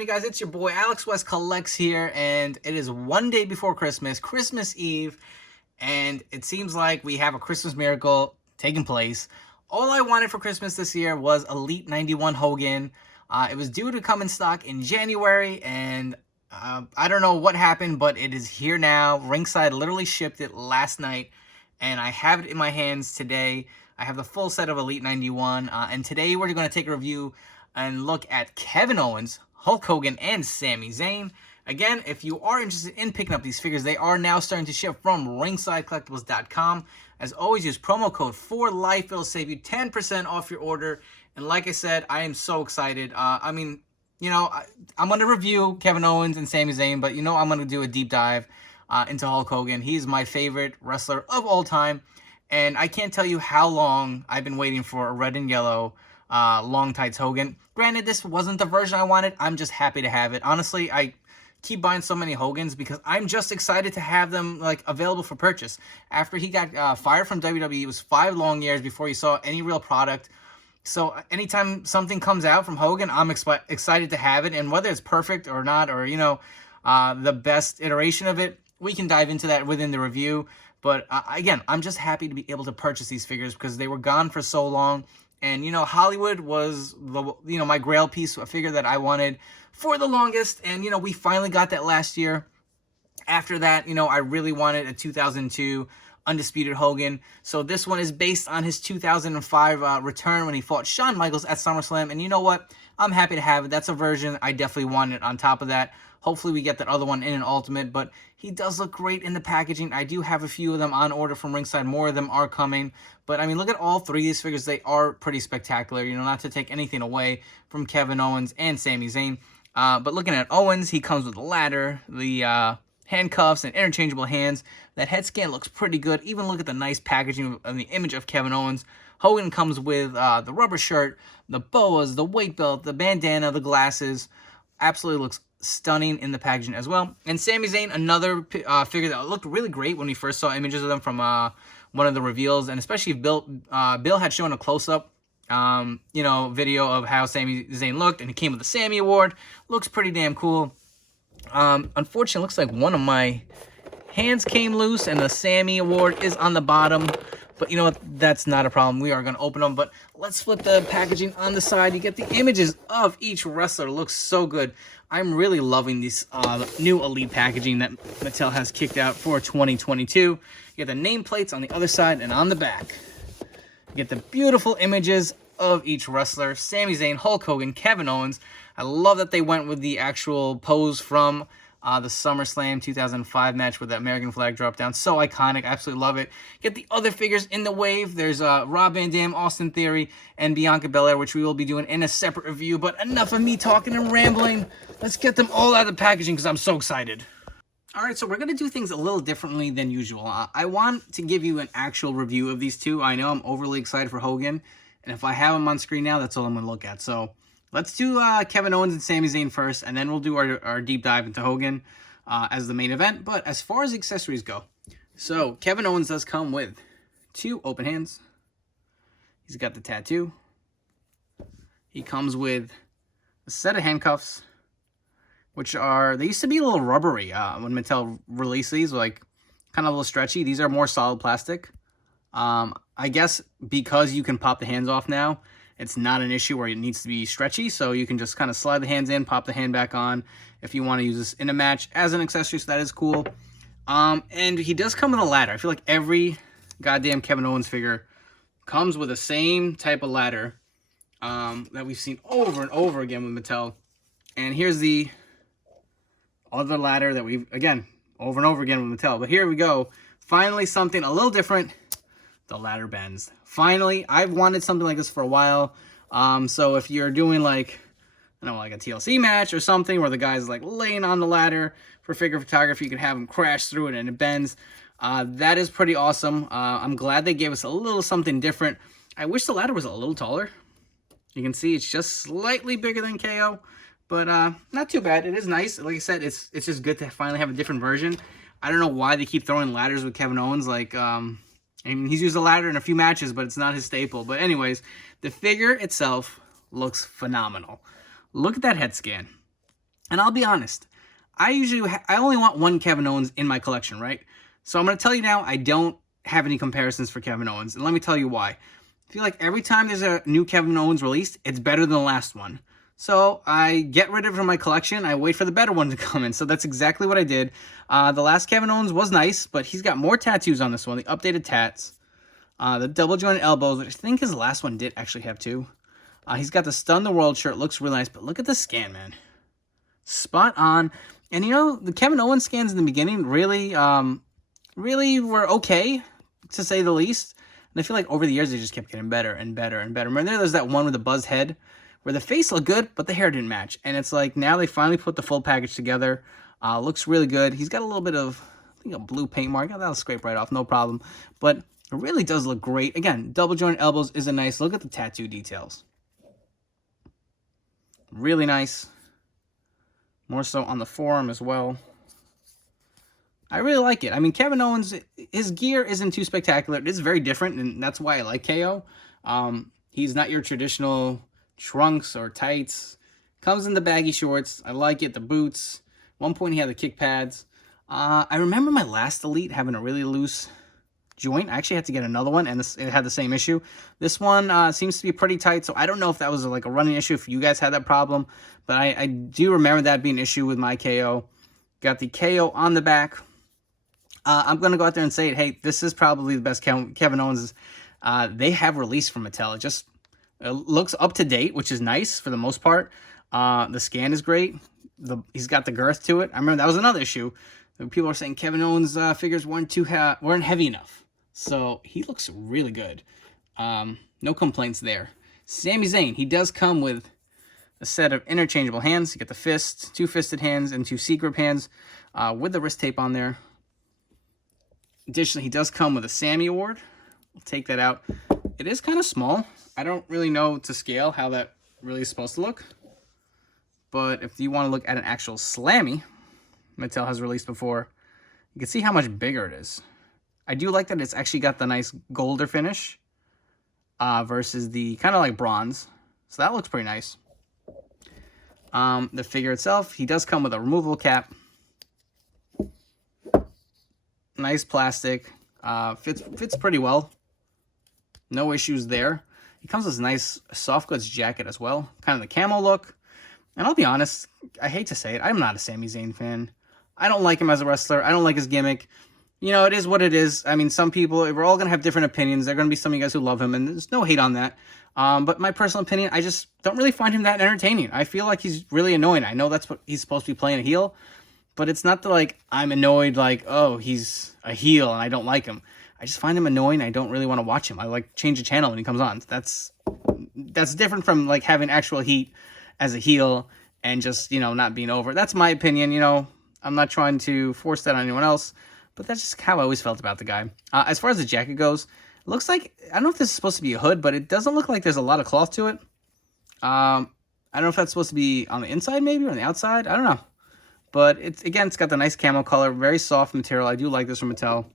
on, you guys? It's your boy Alex West Collects here, and it is one day before Christmas, Christmas Eve, and it seems like we have a Christmas miracle taking place. All I wanted for Christmas this year was Elite 91 Hogan. It was due to come in stock in January, and I don't know what happened, but it is here now. Ringside literally shipped it last night, and I have it in my hands today. I have the full set of Elite 91, and today we're going to take a review and look at Kevin Owens, Hulk Hogan, and Sami Zayn. Again, if you are interested in picking up these figures, they are now starting to ship from ringsidecollectibles.com. As always, use promo code 4LIFE. It'll save you 10% off your order. And like I said, I am so excited. I'm going to review Kevin Owens and Sami Zayn, but I'm going to do a deep dive into Hulk Hogan. He's my favorite wrestler of all time. And I can't tell you how long I've been waiting for a red and yellow long tights Hogan. Granted, this wasn't the version I wanted. I'm just happy to have it. Honestly, I keep buying so many Hogans because I'm just excited to have them available for purchase. After he got fired from WWE, it was 5 long years before you saw any real product. So anytime something comes out from Hogan, I'm excited to have it. And whether it's perfect or not, or the best iteration of it, we can dive into that within the review. But again, I'm just happy to be able to purchase these figures because they were gone for so long. And, Hollywood was, my grail piece, a figure that I wanted for the longest. And, we finally got that last year. After that, I really wanted a 2002 Undisputed Hogan. So this one is based on his 2005 return when he fought Shawn Michaels at SummerSlam. And you know what? I'm happy to have it. That's a version I definitely wanted on top of that. Hopefully we get that other one in an Ultimate, but he does look great in the packaging. I do have a few of them on order from Ringside. More of them are coming. But, I mean, look at all 3 of these figures. They are pretty spectacular, not to take anything away from Kevin Owens and Sami Zayn. But looking at Owens, he comes with the ladder, the handcuffs, and interchangeable hands. That head scan looks pretty good. Even look at the nice packaging of the image of Kevin Owens. Hogan comes with the rubber shirt, the boas, the weight belt, the bandana, the glasses. Absolutely looks stunning in the packaging as well. And Sami Zayn, another figure that looked really great when we first saw images of them from one of the reveals, and especially Bill had shown a close-up video of how Sami Zayn looked, and he came with the Sammy Award. Looks pretty damn cool. Unfortunately, looks like one of my hands came loose, and the Sammy Award is on the bottom. But you know what? That's not a problem. We are going to open them. But let's flip the packaging on the side. You get the images of each wrestler. It looks so good. I'm really loving this new Elite packaging that Mattel has kicked out for 2022. You get the nameplates on the other side and on the back. You get the beautiful images of each wrestler. Sami Zayn, Hulk Hogan, Kevin Owens. I love that they went with the actual pose from the SummerSlam 2005 match with the American flag drop down. So iconic. Absolutely love it. Get the other figures in the wave. There's Rob Van Dam, Austin Theory, and Bianca Belair, which we will be doing in a separate review. But enough of me talking and rambling. Let's get them all out of the packaging because I'm so excited. All right, so we're going to do things a little differently than usual. I want to give you an actual review of these two. I know I'm overly excited for Hogan, and if I have them on screen now, that's all I'm going to look at. So let's do Kevin Owens and Sami Zayn first, and then we'll do our deep dive into Hogan as the main event. But as far as accessories go, so Kevin Owens does come with 2 open hands. He's got the tattoo. He comes with a set of handcuffs, which they used to be a little rubbery when Mattel released these, kind of a little stretchy. These are more solid plastic. I guess because you can pop the hands off now, it's not an issue where it needs to be stretchy, so you can just kind of slide the hands in, pop the hand back on if you want to use this in a match as an accessory, so that is cool. And he does come with a ladder. I feel like every goddamn Kevin Owens figure comes with the same type of ladder that we've seen over and over again with Mattel. And here's the other ladder that we've, again, over and over again with Mattel. But here we go. Finally, something a little different. The ladder bends. Finally, I've wanted something like this for a while. So if you're doing a TLC match or something where the guy's laying on the ladder for figure photography, you can have him crash through it and it bends. That is pretty awesome. I'm glad they gave us a little something different. I wish the ladder was a little taller. You can see it's just slightly bigger than KO, but not too bad. It is nice. Like I said, it's just good to finally have a different version. I don't know why they keep throwing ladders with Kevin Owens. I mean, he's used a ladder in a few matches, but it's not his staple. But anyways, the figure itself looks phenomenal. Look at that head scan. And I'll be honest, I only want one Kevin Owens in my collection, right? So I'm going to tell you now, I don't have any comparisons for Kevin Owens. And let me tell you why. I feel like every time there's a new Kevin Owens released, it's better than the last one. So I get rid of it from my collection. I wait for the better one to come in. So that's exactly what I did. The last Kevin Owens was nice, but he's got more tattoos on this one. The updated tats. The double jointed elbows, which I think his last one did actually have too. He's got the Stun the World shirt. Looks really nice, but look at the scan, man. Spot on. And you know, the Kevin Owens scans in the beginning really were okay, to say the least. And I feel like over the years, they just kept getting better and better and better. Remember, there's that one with the buzzed head where the face looked good, but the hair didn't match. And it's like, now they finally put the full package together. Looks really good. He's got a little bit of, I think, a blue paint mark. That'll scrape right off, no problem. But it really does look great. Again, double joint elbows is a nice, look at the tattoo details. Really nice. More so on the forearm as well. I really like it. I mean, Kevin Owens, his gear isn't too spectacular. It is very different, and that's why I like KO. He's not your traditional trunks or tights. Comes in the baggy shorts. I like it. The boots. At one point, he had the kick pads. I remember my last Elite having a really loose joint. I actually had to get another one, and it had the same issue. This one seems to be pretty tight, so I don't know if that was like a running issue, if you guys had that problem, but I do remember that being an issue with my KO. Got the KO on the back. I'm going to go out there and say it. Hey, this is probably the best Kevin Owens they have released from Mattel. It looks up to date, which is nice for the most part. The scan is great. He's got the girth to it. I remember that was another issue. People are saying Kevin Owens figures weren't heavy enough. So he looks really good. No complaints there. Sami Zayn, he does come with a set of interchangeable hands. You get the fist, 2 fisted hands, and 2 C-grip hands with the wrist tape on there. Additionally, he does come with a Sami award. We'll take that out. It is kind of small. I don't really know to scale how that really is supposed to look. But if you want to look at an actual Slammy Mattel has released before, you can see how much bigger it is. I do like that it's actually got the nice golder finish versus the kind of like bronze. So that looks pretty nice. The figure itself, he does come with a removable cap. Nice plastic. Fits pretty well. No issues there. He comes with a nice soft goods jacket as well. Kind of the camo look. And I'll be honest, I hate to say it, I'm not a Sami Zayn fan. I don't like him as a wrestler. I don't like his gimmick. You know, it is what it is. I mean, some people, we're all going to have different opinions. There are going to be some of you guys who love him, and there's no hate on that. But my personal opinion, I just don't really find him that entertaining. I feel like he's really annoying. I know that's what he's supposed to be playing, a heel. But it's not that, like, I'm annoyed, like, oh, he's a heel and I don't like him. I just find him annoying. I don't really want to watch him. I, like, change the channel when he comes on. That's different from, like, having actual heat as a heel and just, you know, not being over. That's my opinion, you know. I'm not trying to force that on anyone else. But that's just how I always felt about the guy. As far as the jacket goes, it looks like, I don't know if this is supposed to be a hood, but it doesn't look like there's a lot of cloth to it. I don't know if that's supposed to be on the inside maybe or on the outside. I don't know. But it's got the nice camo color, very soft material. I do like this from Mattel.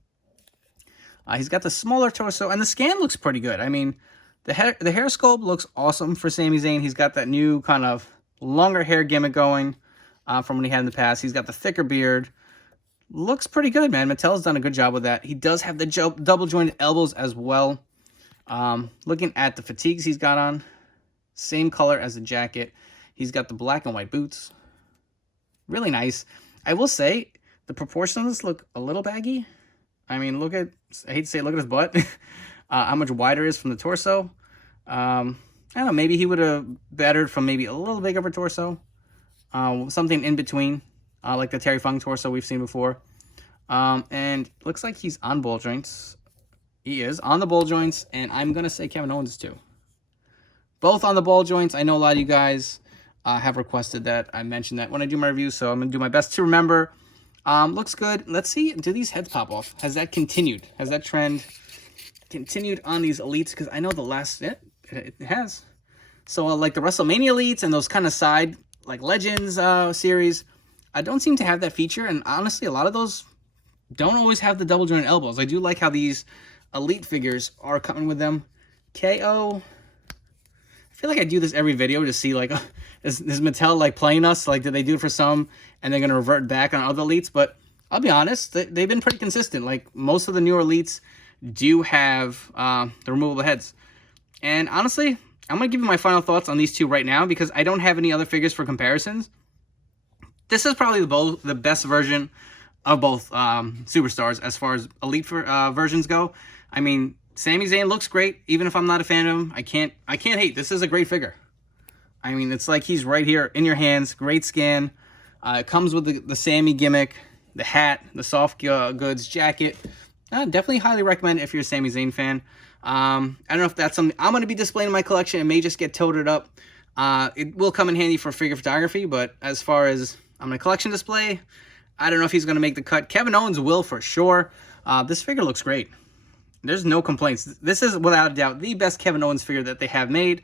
He's got the smaller torso, and the scan looks pretty good. I mean, the hair sculpt looks awesome for Sami Zayn. He's got that new kind of longer hair gimmick going from what he had in the past. He's got the thicker beard. Looks pretty good, man. Mattel's done a good job with that. He does have the double jointed elbows as well. Looking at the fatigues he's got on, same color as the jacket. He's got the black and white boots. Really nice. I will say, the proportions look a little baggy. I mean, I hate to say it, look at his butt. How much wider it is from the torso. I don't know, maybe he would have bettered from maybe a little bigger of a torso. Something in between, like the Terry Funk torso we've seen before. And looks like he's on ball joints. He is on the ball joints, and I'm going to say Kevin Owens too. Both on the ball joints. I know a lot of you guys have requested that I mention that when I do my review, so I'm going to do my best to remember. Looks good. Let's see, do these heads pop off? Has that continued? Has that trend continued on these elites? Because I know the last, it has. So like the WrestleMania elites and those kind of side, like Legends series, I don't seem to have that feature. And honestly, a lot of those don't always have the double jointed elbows. I do like how these elite figures are coming with them. KO, I feel like I do this every video to see, like, is Mattel, like, playing us? Like, did they do it for some, and they're going to revert back on other elites? But I'll be honest, they've been pretty consistent. Like, most of the newer elites do have the removable heads. And honestly, I'm going to give you my final thoughts on these two right now because I don't have any other figures for comparisons. This is probably the best version of both superstars as far as elite versions go. I mean, Sami Zayn looks great, even if I'm not a fan of him. I can't hate. This is a great figure. I mean, it's like he's right here in your hands. Great scan. It comes with the Sami gimmick, the hat, the soft goods jacket. Definitely highly recommend it if you're a Sami Zayn fan. I don't know if that's something I'm going to be displaying in my collection. It may just get toted up. It will come in handy for figure photography, but as far as on my collection display, I don't know if he's going to make the cut. Kevin Owens will for sure. This figure looks great. There's no complaints. This is without a doubt the best Kevin Owens figure that they have made.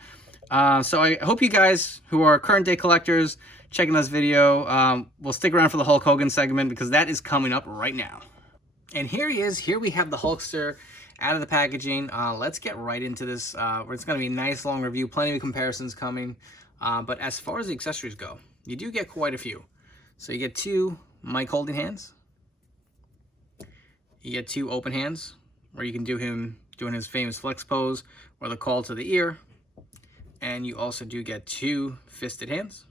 So I hope you guys who are current day collectors checking this video will stick around for the Hulk Hogan segment because that is coming up right now. And here he is. Here we have the Hulkster out of the packaging. Let's get right into this. It's going to be a nice long review. Plenty of comparisons coming. But as far as the accessories go, you do get quite a few. So you get two mic holding hands. You get two open hands where you can do him doing his famous flex pose or the call to the ear. And you also do get two fisted hands,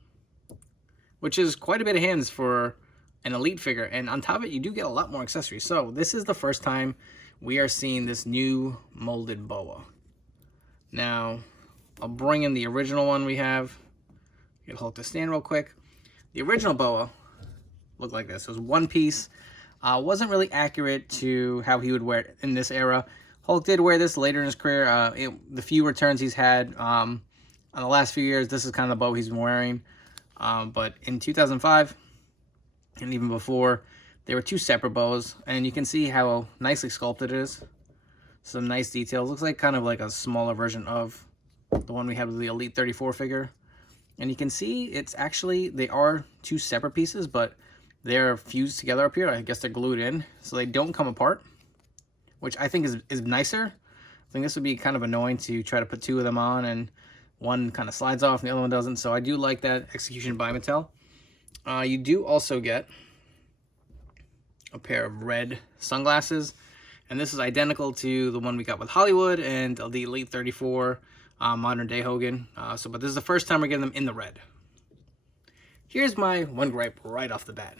which is quite a bit of hands for an elite figure. And on top of it, you do get a lot more accessories. So this is the first time we are seeing this new molded boa. Now, I'll bring in the original one we have. Get Hulk to stand real quick. The original boa looked like this. It was one piece. Wasn't really accurate to how he would wear it in this era. Hulk did wear this later in his career. The few returns he's had on the last few years, this is kind of the boa he's been wearing. But in 2005, and even before, there were two separate boas, and you can see how nicely sculpted it is. Some nice details. Looks like kind of like a smaller version of the one we have with the Elite 34 figure. And you can see it's actually, they are two separate pieces, but they're fused together up here. I guess they're glued in, so they don't come apart, which I think is nicer. I think this would be kind of annoying to try to put two of them on, and one kind of slides off and the other one doesn't. So I do like that execution by Mattel. You do also get a pair of red sunglasses, and this is identical to the one we got with Hollywood and the Elite 34 modern day Hogan. But this is the first time we're getting them in the red. Here's my one gripe right off the bat.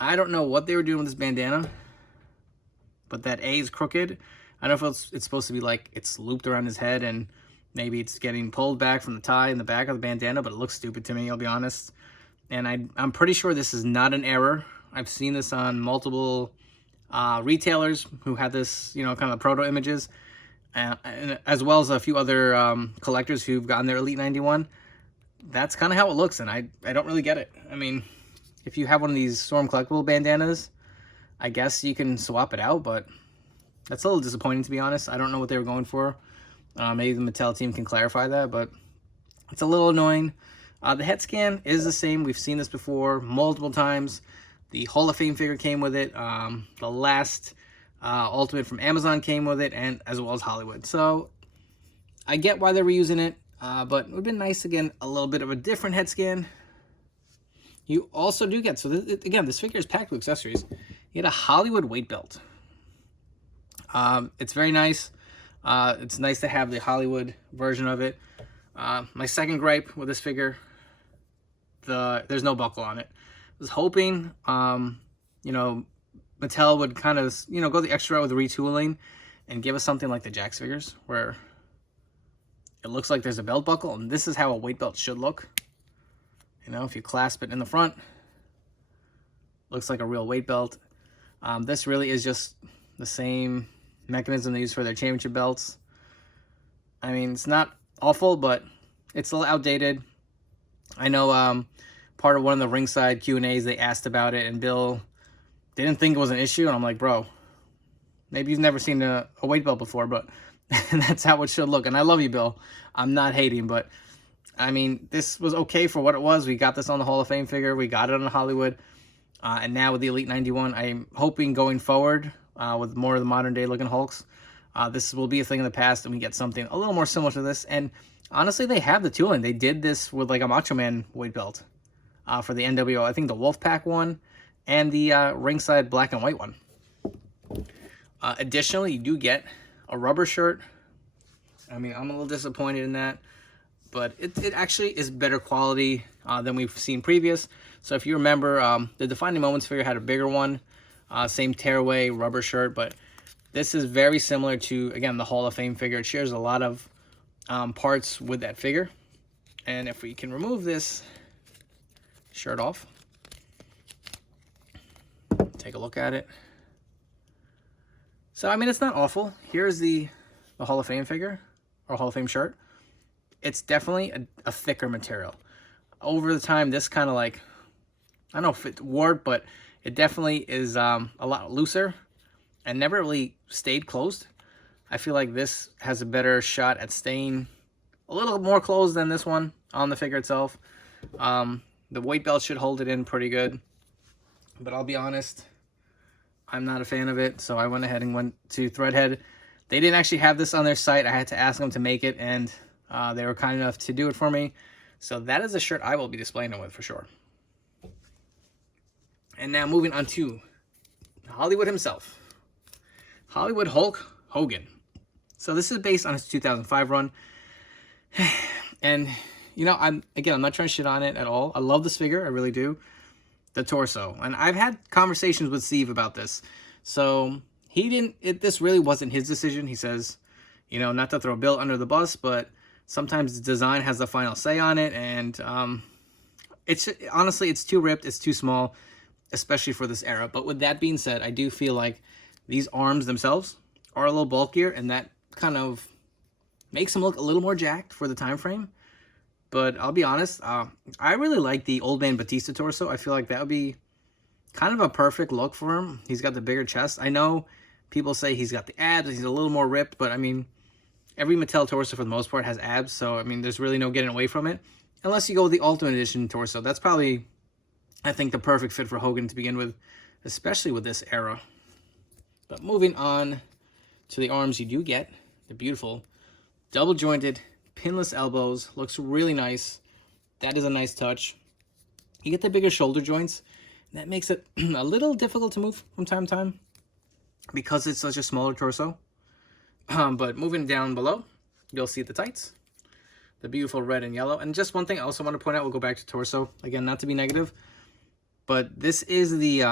I don't know what they were doing with this bandana, but that A is crooked. I don't know if it's supposed to be like it's looped around his head and maybe it's getting pulled back from the tie in the back of the bandana, but it looks stupid to me, I'll be honest. And I'm pretty sure this is not an error. I've seen this on multiple retailers who had this, you know, kind of proto images, and as well as a few other collectors who've gotten their Elite 91. That's kind of how it looks, and I don't really get it. I mean, if you have one of these Storm collectible bandanas, I guess you can swap it out, but that's a little disappointing, to be honest. I don't know what they were going for. Maybe the Mattel team can clarify that, but it's a little annoying. The head scan is the same. We've seen this before multiple times. The Hall of Fame figure came with it. The last Ultimate from Amazon came with it, and as well as Hollywood. So I get why they're reusing it, but it would have been nice, again, a little bit of a different head scan. You also do get, so again, this figure is packed with accessories. You get a Hollywood weight belt. It's very nice. It's nice to have the Hollywood version of it. My second gripe with this figure, there's no buckle on it. I was hoping, you know, Mattel would kind of, you know, go the extra route with the retooling and give us something like the Jakks figures, where it looks like there's a belt buckle, and this is how a weight belt should look. You know, if you clasp it in the front, looks like a real weight belt. This really is just the same mechanism they use for their championship belts. I mean, it's not awful, but it's a little outdated. I know part of one of the ringside Q&As, they asked about it, and Bill didn't think it was an issue, and I'm like, bro, maybe you've never seen a weight belt before, but that's how it should look. And I love you, Bill. I'm not hating, but I mean, this was okay for what it was. We got this on the Hall of Fame figure. We got it on the Hollywood. And now with the Elite 91, I'm hoping going forward with more of the modern day looking Hulks, This will be a thing in the past, and we get something a little more similar to this. And honestly, they have the tooling. They did this with like a Macho Man weight belt for the NWO. I think the Wolfpack one and the ringside black and white one. Additionally, you do get a rubber shirt. I mean, I'm a little disappointed in that, but it actually is better quality than we've seen previous. So if you remember, the Defining Moments figure had a bigger one, same tearaway rubber shirt, but this is very similar to, again, the Hall of Fame figure. It shares a lot of parts with that figure. And if we can remove this shirt off, take a look at it. So, I mean, it's not awful. Here's the Hall of Fame figure, or Hall of Fame shirt. It's definitely a thicker material. Over the time, this kind of like, I don't know if it wore, but it definitely is a lot looser and never really stayed closed. I feel like this has a better shot at staying a little more closed than this one on the figure itself. The weight belt should hold it in pretty good, but I'll be honest, I'm not a fan of it, so I went ahead and went to Threadhead. They didn't actually have this on their site. I had to ask them to make it, and they were kind enough to do it for me. So that is a shirt I will be displaying it with for sure. And now moving on to Hollywood himself. Hollywood Hulk Hogan. So this is based on his 2005 run. And, you know, I'm not trying to shit on it at all. I love this figure. I really do. The torso. And I've had conversations with Steve about this. So this really wasn't his decision. He says, you know, not to throw Bill under the bus, but sometimes the design has the final say on it. And honestly, it's too ripped. It's too small, especially for this era. But with that being said, I do feel like these arms themselves are a little bulkier, and that kind of makes him look a little more jacked for the time frame. But I'll be honest, I really like the Old Man Batista torso. I feel like that would be kind of a perfect look for him. He's got the bigger chest. I know people say he's got the abs, he's a little more ripped, but I mean, every Mattel torso for the most part has abs, so I mean, there's really no getting away from it. Unless you go with the Ultimate Edition torso. That's probably, I think, the perfect fit for Hogan to begin with, especially with this era. But moving on to the arms, you do get the beautiful double-jointed, pinless elbows. Looks really nice. That is a nice touch. You get the bigger shoulder joints. And that makes it a little difficult to move from time to time because it's such a smaller torso. But moving down below, you'll see the tights. The beautiful red and yellow. And just one thing I also want to point out, we'll go back to torso. Again, not to be negative, but this is the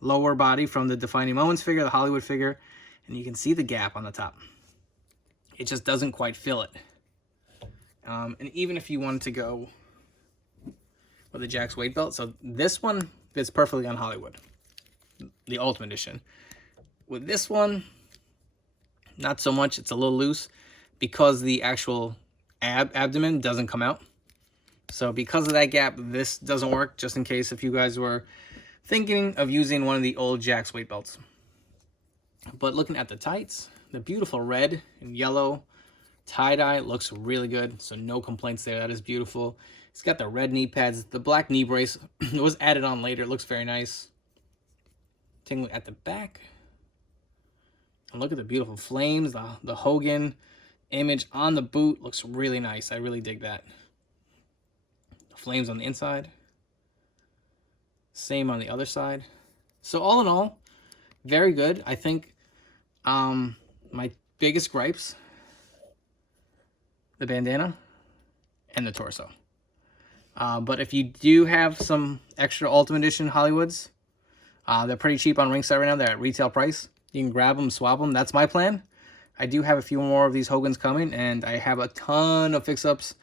lower body from the Defining Moments figure, the Hollywood figure, and you can see the gap on the top. It just doesn't quite fill it. And even if you wanted to go with the Jakks weight belt, so this one fits perfectly on Hollywood, the Ultimate Edition. With this one, not so much. It's a little loose because the actual abdomen doesn't come out. So because of that gap, this doesn't work, just in case if you guys were thinking of using one of the old Jakks weight belts. But looking at the tights, the beautiful red and yellow tie-dye looks really good, so no complaints there. That is beautiful. It's got the red knee pads. The black knee brace was added on later. It looks very nice. Taking a look at the back. And look at the beautiful flames. The Hogan image on the boot looks really nice. I really dig that. The flames on the inside. Same on the other side. So all in all, very good. I think my biggest gripes, the bandana and the torso. But if you do have some extra Ultimate Edition Hollywoods, they're pretty cheap on Ringside right now. They're at retail price. You can grab them, swap them. That's my plan. I do have a few more of these Hogans coming, and I have a ton of fix-ups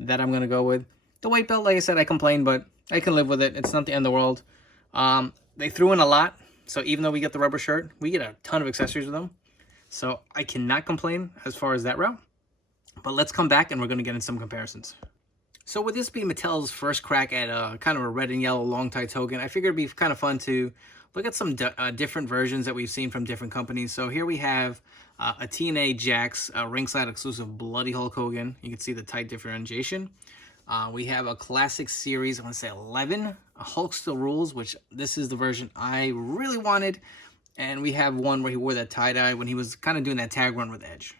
that I'm going to go with. The weight belt, like I said, I complain, but I can live with it. It's not the end of the world. They threw in a lot, so even though we get the rubber shirt, we get a ton of accessories with them. So I cannot complain as far as that route. But let's come back, and we're going to get into some comparisons. So with this being Mattel's first crack at kind of a red and yellow long tights Hogan, I figured it'd be kind of fun to look at some different versions that we've seen from different companies. So here we have a TNA Jakks ringside exclusive Bloody Hulk Hogan. You can see the tight differentiation. We have a classic series, I want to say 11, Hulk Still Rules, which this is the version I really wanted. And we have one where he wore that tie-dye when he was kind of doing that tag run with Edge.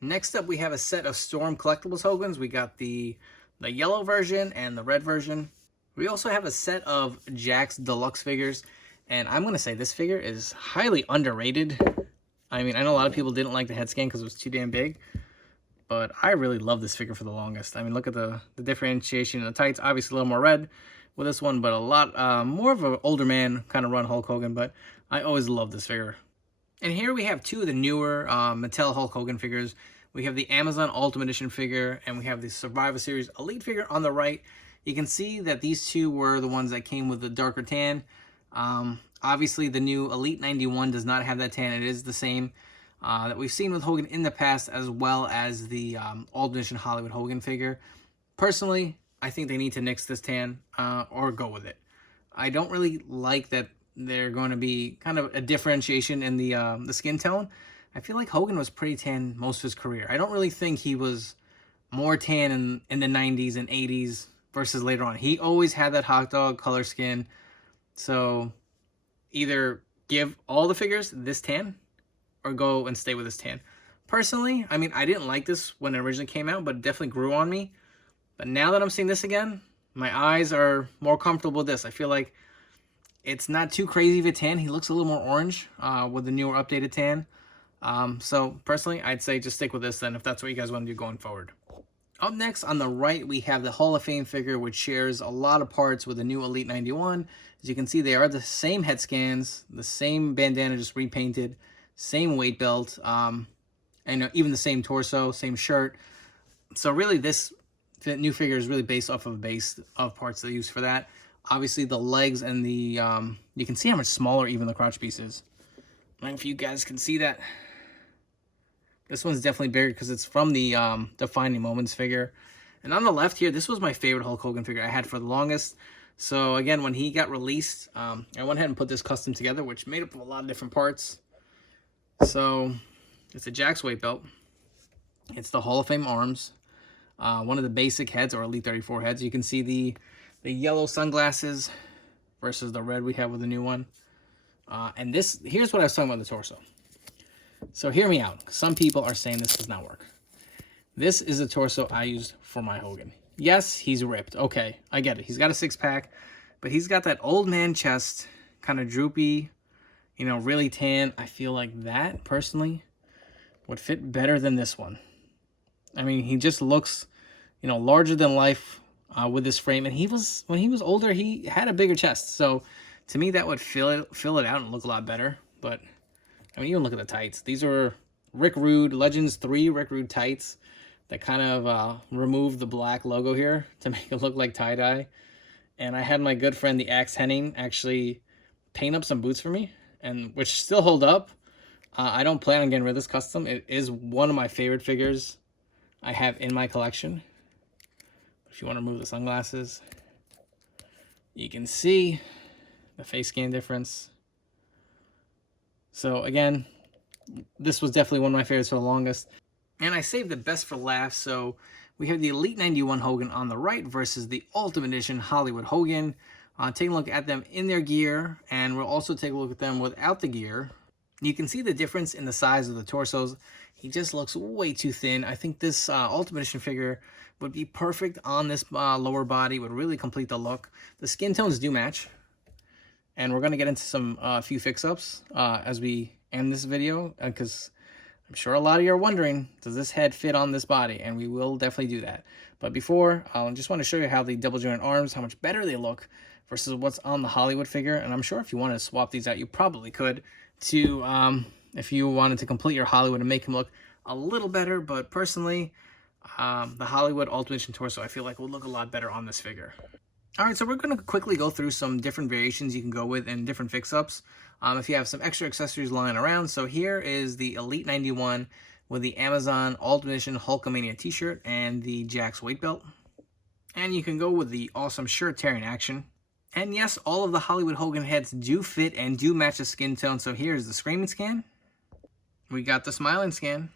Next up, we have a set of Storm Collectibles Hogans. We got the yellow version and the red version. We also have a set of Jakks Deluxe figures. And I'm going to say this figure is highly underrated. I mean, I know a lot of people didn't like the head scan because it was too damn big. But I really love this figure for the longest. I mean, look at the differentiation in the tights. Obviously, a little more red with this one, but a lot more of an older man kind of run Hulk Hogan. But I always love this figure. And here we have two of the newer Mattel Hulk Hogan figures. We have the Amazon Ultimate Edition figure, and we have the Survivor Series Elite figure on the right. You can see that these two were the ones that came with the darker tan. Obviously, the new Elite 91 does not have that tan. It is the same that we've seen with Hogan in the past, as well as the Ultimate Edition Hollywood Hogan figure. Personally, I think they need to nix this tan or go with it. I don't really like that they're going to be kind of a differentiation in the skin tone. I feel like Hogan was pretty tan most of his career. I don't really think he was more tan in the 90s and 80s versus later on. He always had that hot dog color skin. So either give all the figures this tan or go and stay with this tan. Personally, I mean, I didn't like this when it originally came out, but it definitely grew on me. But now that I'm seeing this again, my eyes are more comfortable with this. I feel like it's not too crazy of a tan. He looks a little more orange with the newer updated tan. So personally, I'd say just stick with this then if that's what you guys want to do going forward. Up next on the right, we have the Hall of Fame figure, which shares a lot of parts with the new Elite 91. As you can see, they are the same head scans, the same bandana just repainted, same weight belt, and even the same torso, same shirt. So really, this new figure is really based off of a base of parts they use for that. Obviously, the legs and the you can see how much smaller even the crotch piece is. I don't know if you guys can see that. This one's definitely bigger because it's from the Defining Moments figure. And on the left here, this was my favorite Hulk Hogan figure I had for the longest. So again, when he got released, I went ahead and put this custom together, which made up of a lot of different parts. So it's a Jakks weight belt. It's the Hall of Fame arms. One of the basic heads, or Elite 34 heads. You can see the yellow sunglasses versus the red we have with the new one. And here's what I was talking about the torso. So hear me out. Some people are saying this does not work. This is the torso I used for my Hogan. Yes, he's ripped. Okay, I get it. He's got a six-pack, but he's got that old man chest, kind of droopy, really tan. I feel like that, personally, would fit better than this one. I mean, he just looks, larger than life with this frame. And when he was older, he had a bigger chest. So to me, that would fill it out and look a lot better. But I mean, even look at the tights. These are Rick Rude Legends 3 Rick Rude tights that kind of remove the black logo here to make it look like tie-dye. And I had my good friend, the Axe Henning, actually paint up some boots for me, and which still hold up. I don't plan on getting rid of this custom. It is one of my favorite figures I have in my collection. If you want to remove the sunglasses, you can see the face scan difference. So again, this was definitely one of my favorites for the longest. And I saved the best for last. So we have the Elite 91 Hogan on the right versus the Ultimate Edition Hollywood Hogan. Take a look at them in their gear, and we'll also take a look at them without the gear. You can see the difference in the size of the torsos. He just looks way too thin. I think this Ultimate Edition figure would be perfect on this lower body, would really complete the look. The skin tones do match. And we're going to get into some few fix-ups as we end this video, because I'm sure a lot of you are wondering, does this head fit on this body? And we will definitely do that. But before, I just want to show you how the double jointed arms, how much better they look versus what's on the Hollywood figure. And I'm sure if you wanted to swap these out, you probably could if you wanted to complete your Hollywood and make him look a little better. But personally, the Hollywood Ultimate Edition torso, I feel like will look a lot better on this figure. All right, so we're going to quickly go through some different variations you can go with and different fix-ups if you have some extra accessories lying around. So here is the Elite 91 with the Amazon Ultimate Edition Hulkamania t-shirt and the Jakks weight belt. And you can go with the awesome shirt tearing action. And yes, all of the Hollywood Hogan heads do fit and do match the skin tone. So here's the screaming scan. We got the smiling scan.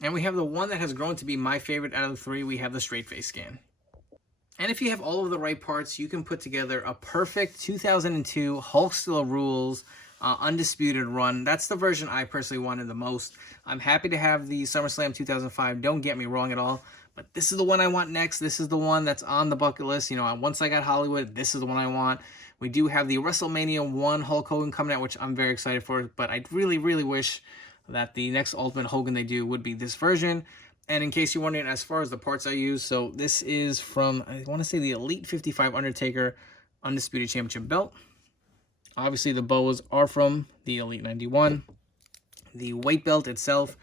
And we have the one that has grown to be my favorite out of the three. We have the straight face scan. And if you have all of the right parts, you can put together a perfect 2002 Hulk Still Rules Undisputed Run. That's the version I personally wanted the most. I'm happy to have the SummerSlam 2005. Don't get me wrong at all. But this is the one I want next. This is the one that's on the bucket list. You know, once I got Hollywood, this is the one I want. We do have the WrestleMania 1 Hulk Hogan coming out, which I'm very excited for. But I really, really wish that the next Ultimate Hogan they do would be this version. And in case you're wondering, as far as the parts I use, so this is from, I want to say, the Elite 55 Undertaker Undisputed Championship belt. Obviously, the bows are from the Elite 91. The weight belt itself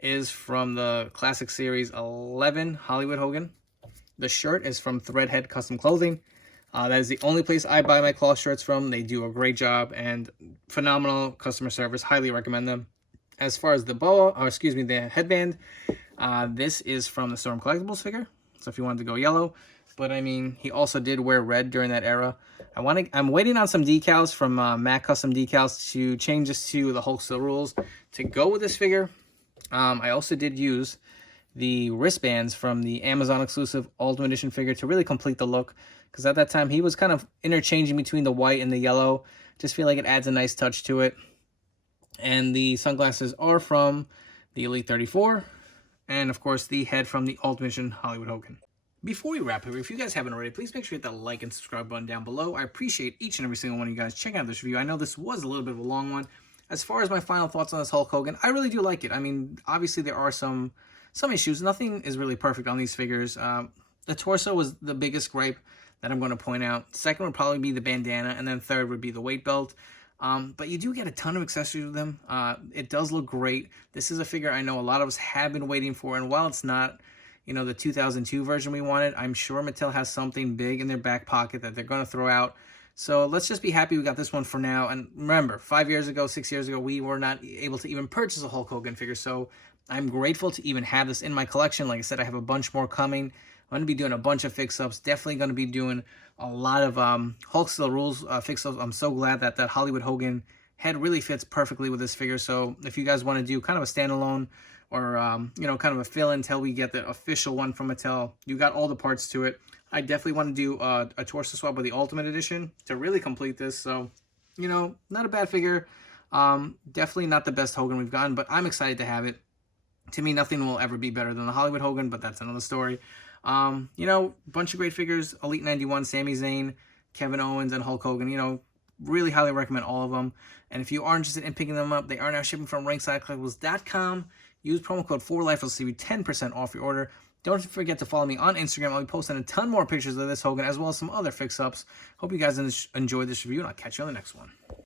is from the Classic Series 11 Hollywood Hogan. The shirt is from Threadhead Custom Clothing. That is the only place I buy my cloth shirts from. They do a great job and phenomenal customer service. Highly recommend them. As far as the boa, or excuse me, the headband, this is from the Storm Collectibles figure. So if you wanted to go yellow, but I mean, he also did wear red during that era. I'm waiting on some decals from Matt Custom Decals to change this to the Hulk Steel Rules to go with this figure. I also did use the wristbands from the Amazon exclusive Ultimate Edition figure to really complete the look, because at that time he was kind of interchanging between the white and the yellow. Just feel like it adds a nice touch to it. And the sunglasses are from the Elite 34, and of course the head from the Ultimate Edition Hollywood Hogan. Before we wrap up, if you guys haven't already, please make sure you hit that like and subscribe button down below. I appreciate each and every single one of you guys checking out this review. I know this was a little bit of a long one. As far as my final thoughts on this Hulk Hogan, I really do like it. I mean, obviously there are some issues. Nothing is really perfect on these figures. The torso was the biggest gripe that I'm going to point out. Second would probably be the bandana, and then third would be the weight belt. But you do get a ton of accessories with them. It does look great. This is a figure I know a lot of us have been waiting for, and while it's not, you know, the 2002 version we wanted, I'm sure Mattel has something big in their back pocket that they're going to throw out. So let's just be happy we got this one for now. And remember, 5 years ago, 6 years ago, we were not able to even purchase a Hulk Hogan figure. So I'm grateful to even have this in my collection. Like I said, I have a bunch more coming. I'm going to be doing a bunch of fix-ups. Definitely going to be doing a lot of Hulk Steel Rules fix-ups. I'm so glad that that Hollywood Hogan head really fits perfectly with this figure. So if you guys want to do kind of a standalone or, you know, kind of a fill-in until we get the official one from Mattel, you got all the parts to it. I definitely want to do a torso swap with the Ultimate Edition to really complete this. So, you know, not a bad figure. Definitely not the best Hogan we've gotten, but I'm excited to have it. To me, nothing will ever be better than the Hollywood Hogan, but that's another story. You know, bunch of great figures. Elite 91, Sami Zayn, Kevin Owens, and Hulk Hogan. You know, really highly recommend all of them. And if you are interested in picking them up, they are now shipping from ringsidecollectibles.com. Use promo code 4LIFE to save you 10% off your order. Don't forget to follow me on Instagram. I'll be posting a ton more pictures of this Hogan as well as some other fix-ups. Hope you guys enjoyed this review, and I'll catch you on the next one.